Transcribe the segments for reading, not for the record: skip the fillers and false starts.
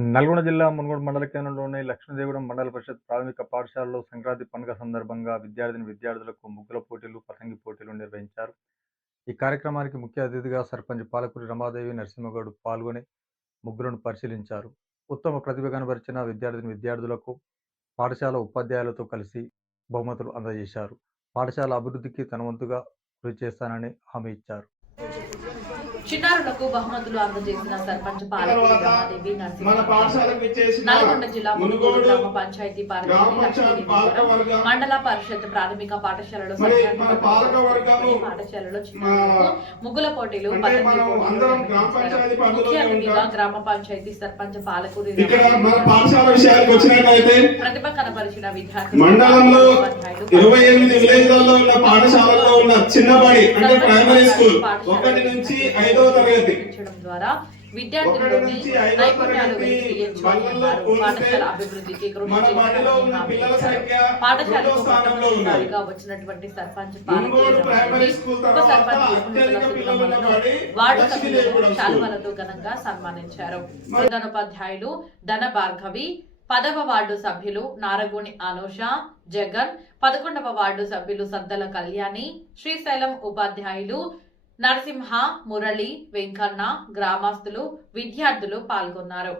నల్గొండ జిల్లా మునుగోడు మండల కేంద్రంలోని లక్ష్మీదేవిగూడెం మండల పరిషత్ ప్రాథమిక పాఠశాలలో సంక్రాంతి పండుగ సందర్భంగా విద్యార్థులకు ముగ్గుల పోటీలు, పతంగి పోటీలు నిర్వహించారు. ఈ కార్యక్రమానికి ముఖ్య అతిథిగా సర్పంచ్ పాలకూరి రమాదేవి నరసింహగౌడ్ పాల్గొని ముగ్గులను పరిశీలించారు. ఉత్తమ ప్రతిభ కనబరిచిన విద్యార్థులకు పాఠశాల ఉపాధ్యాయులతో కలిసి బహుమతులు అందజేశారు. పాఠశాల అభివృద్ధికి తన వంతుగా కృషి చేస్తానని హామీ ఇచ్చారు. చిన్నారులకు బహుమతులు అందజేసిన సర్పంచ్ పాలకూరి రమాదేవి నల్గొండ జిల్లా మునుగోడు గ్రామ పంచాయతీ పరిధిలోని మండల పరిషత్ ప్రాథమిక పాఠశాలలో చిన్నారులకు ముగ్గుల పోటీలు, పతంగి పోటీలు ముఖ్య అతిథిగా గ్రామ పంచాయతీ సర్పంచ్ పాలకూరి ప్రతిభ కనపరిచిన విద్యార్థులు ద్వారా విద్యార్థుల్లోని నైపుణ్యాలు పాఠశాల అభివృద్ధికి కృషి పాఠశాలకు మొట్టమొదటిసారిగా వచ్చినటువంటి సర్పంచ్ ఉప సర్పంచ్ వార్డు సభ్యులను శాలువాలతో ఘనంగా సన్మానించారు. ప్రధానోపాధ్యాయులు ధన భార్గవి, 10వ వార్డు సభ్యులు నారగోని అనూష, జగన్, 11వ వార్డు సభ్యులు సద్దల కళ్యాణి, శ్రీశైలం ఉపాధ్యాయులు నరసింహ, మురళి, వెంకన్న, గ్రామస్తులు, విద్యార్థులు పాల్గొన్నారు.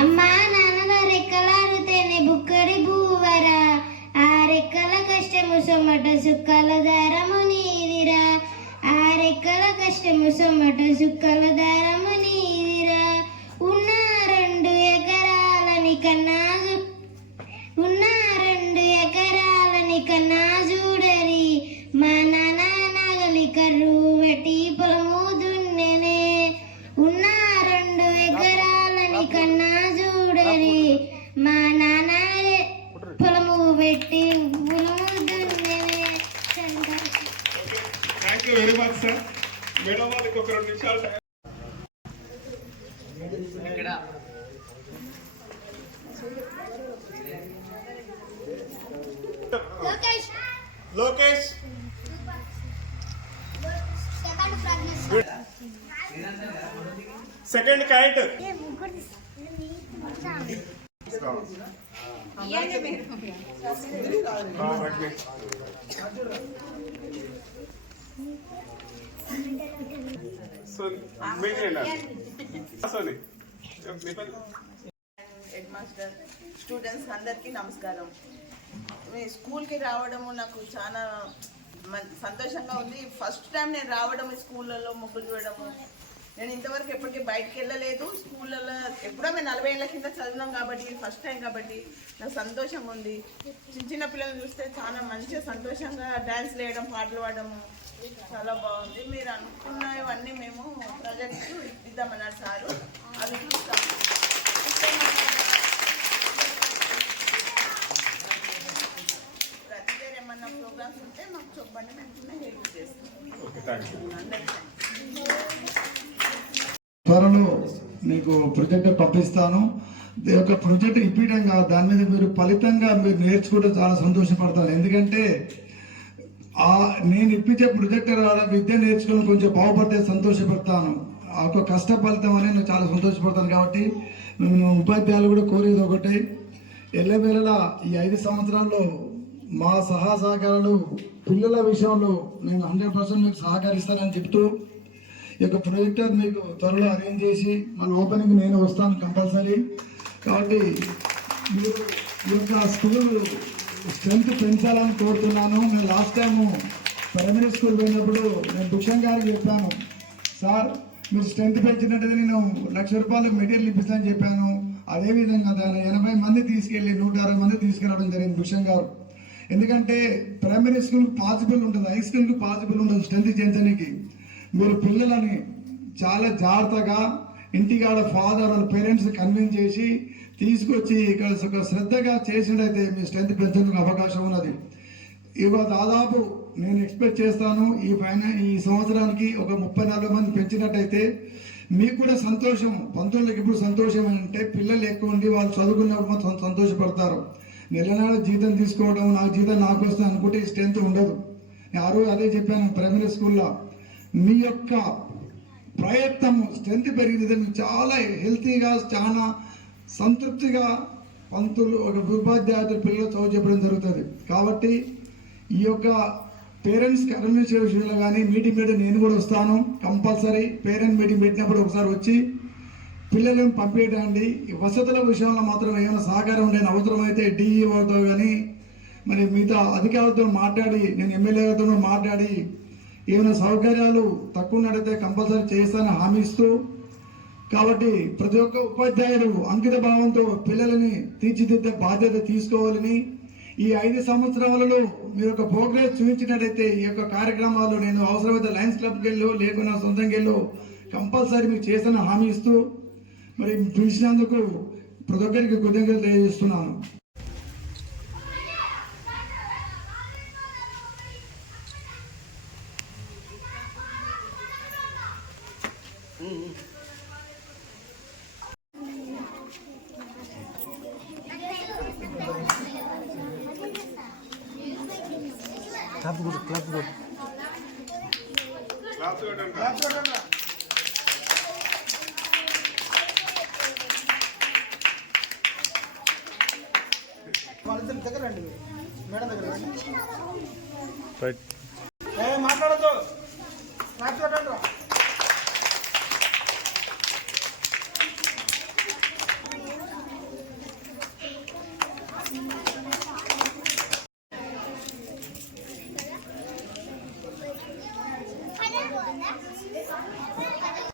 అమ్మా నాన్నల రెక్కలాడితేనే బుక్కడి భూవరా, ఆ రెక్కల కష్టము సొమ్మట సుక్కల దారము నీదిరా, ఆ రెక్కల కష్టము సొమ్మట సుక్కల దారము నీదిరా. ఉన్న 2 ఎకరాలని కన్నా చూడరి, మా నాన్న నగలి కర్రు పెట్టి పొలము దున్నెనే. ఉన్న 2 ఎకరాలని కన్నా చూడరి, మా నాన్న పొలము పెట్టి పొలము దున్నెనే. Thank you very much sir. Madam వాళ్ళకి ఒక 2 నిమిషాలు లోకేష్ సెకండ్ క్యారెట్ హెడ్ మాస్టర్, స్టూడెంట్స్ అందరికీ నమస్కారం. మీ స్కూల్కి రావడము నాకు చాలా సంతోషంగా ఉంది. ఫస్ట్ టైం నేను రావడం స్కూళ్ళల్లో ముగ్గులు చూడడము. నేను ఇంతవరకు ఎప్పటికీ బయటకు వెళ్ళలేదు. స్కూళ్ళల్లో ఎప్పుడో మేము 40 ఏళ్ళ కింద చదివినాం కాబట్టి ఫస్ట్ టైం కాబట్టి నాకు సంతోషంగా ఉంది. చిన్న పిల్లలు చూస్తే చాలా మంచిగా సంతోషంగా డ్యాన్స్ వేయడం, పాటలు పాడడము చాలా బాగుంది. మీరు అనుకున్నవన్నీ మేము ప్రజెక్ట్ ఇద్దామన్నారు సారు, అది చూస్తాం. ప్రతి ఏమన్నా ప్రోగ్రామ్స్ ఉంటే మాకు చెప్పండి, మేము హెల్ప్ చేస్తాం. త్వరలో మీకు ప్రాజెక్ట్ పంపిస్తాను. ఒక ప్రాజెక్ట్ ఇప్పించడంగా దాని మీద మీరు ఫలితంగా మీరు నేర్చుకుంటే చాలా సంతోషపడతాను. ఎందుకంటే నేను ఇప్పించే ప్రాజెక్ట్ విద్య నేర్చుకుని కొంచెం బాగుపడితే సంతోషపడతాను. ఆ ఒక కష్ట ఫలితం అని నేను చాలా సంతోషపడతాను. కాబట్టి మేము ఉపాధ్యాయులు కూడా కోరేది ఒకటే, ఎల్లవేళలా ఈ 5 సంవత్సరాల్లో మా సహకారాలు పిల్లల విషయంలో నేను 100% మీకు సహకరిస్తానని చెప్తూ ఈ యొక్క ప్రొజెక్టర్ మీకు త్వరలో అరేంజ్ చేసి మన ఓపెనింగ్ నేను వస్తాను కంపల్సరీ. కాబట్టి మీరు ఈ యొక్క స్కూల్ స్ట్రెంత్ పెంచాలని కోరుతున్నాను. నేను లాస్ట్ టైము ప్రైమరీ స్కూల్ పోయినప్పుడు నేను భూషణ్ గారికి చెప్పాను, సార్ మీరు స్ట్రెంత్ పెంచినట్టుగా నేను 1,00,000 రూపాయలు మెటీరియల్ ఇప్పిస్తానని చెప్పాను. అదేవిధంగా దాని 80 మంది తీసుకెళ్ళి 160 మంది తీసుకురావడం జరిగింది భూషణ్ గారు. ఎందుకంటే ప్రైమరీ స్కూల్ పాసిబుల్ ఉంటుంది, హై స్కూల్కి పాసిబుల్ ఉండదు స్ట్రెంత్ చేయించడానికి. మీరు పిల్లలని చాలా జాగ్రత్తగా ఇంటికాడ ఫాదర్ వాళ్ళ పేరెంట్స్ కన్విన్స్ చేసి తీసుకొచ్చి ఇక్కడ ఒక శ్రద్ధగా చేసినట్టయితే మీ స్ట్రెంత్ పెంచడానికి అవకాశం ఉన్నది. ఇవాళ దాదాపు నేను ఎక్స్పెక్ట్ చేస్తాను ఈ సంవత్సరానికి ఒక 34 మంది పెంచినట్టయితే మీకు కూడా సంతోషం. పంతులకు ఇప్పుడు సంతోషం అంటే పిల్లలు ఎక్కువ ఉండి వాళ్ళు చదువుకున్నప్పుడు మొత్తం సంతోషపడతారు. నెల జీతం తీసుకోవడం, నాకు జీతం నాకు వస్తుంది అనుకుంటే స్ట్రెంత్ ఉండదు. నేను ఆ రోజు అదే చెప్పాను ప్రైమరీ స్కూల్లో, మీ యొక్క ప్రయత్నం స్ట్రెంత్ పెరిగింది, మీకు చాలా హెల్తీగా చాలా సంతృప్తిగా పంతులు ఒక ఉపాధ్యాయులు పిల్లలు చదువు చెప్పడం జరుగుతుంది. కాబట్టి ఈ యొక్క పేరెంట్స్ కన్విన్స్ విషయంలో కానీ మీటింగ్ పెట్టి నేను కూడా వస్తాను. కంపల్సరీ పేరెంట్ మీటింగ్ పెట్టినప్పుడు ఒకసారి వచ్చి పిల్లలను పంపించండి. వసతుల విషయంలో మాత్రం ఏమైనా సహకారం ఉండేది అవసరమైతే డిఈఓతో కానీ మరి మిగతా అధికారులతో మాట్లాడి, నేను ఎమ్మెల్యేలతో మాట్లాడి ఏమైనా సౌకర్యాలు తక్కువ ఉన్నట్టయితే కంపల్సరీ చేస్తానని హామీ ఇస్తూ, కాబట్టి ప్రతి ఒక్క ఉపాధ్యాయులు అంకిత భావంతో పిల్లలని తీర్చిదిద్దే బాధ్యత తీసుకోవాలని, ఈ 5 సంవత్సరాలలో మీరు ఒక ప్రోగ్రెస్ చూపించినట్టయితే ఈ యొక్క కార్యక్రమాలు నేను అవసరమైతే లయన్స్ క్లబ్కి వెళ్ళు లేకున్నా సొంతంగా వెళ్ళు కంపల్సరీ మీకు చేస్తానని హామీ ఇస్తూ మరి పిలిచినందుకు ప్రతి ఒక్కరికి కృతజ్ఞతలు తెలియజేస్తున్నాను. క్లాప్స్ కొట్టండి. వాళ్ళిద్దరు దగ్గర రండి, మేడం దగ్గర రండి. రైట్.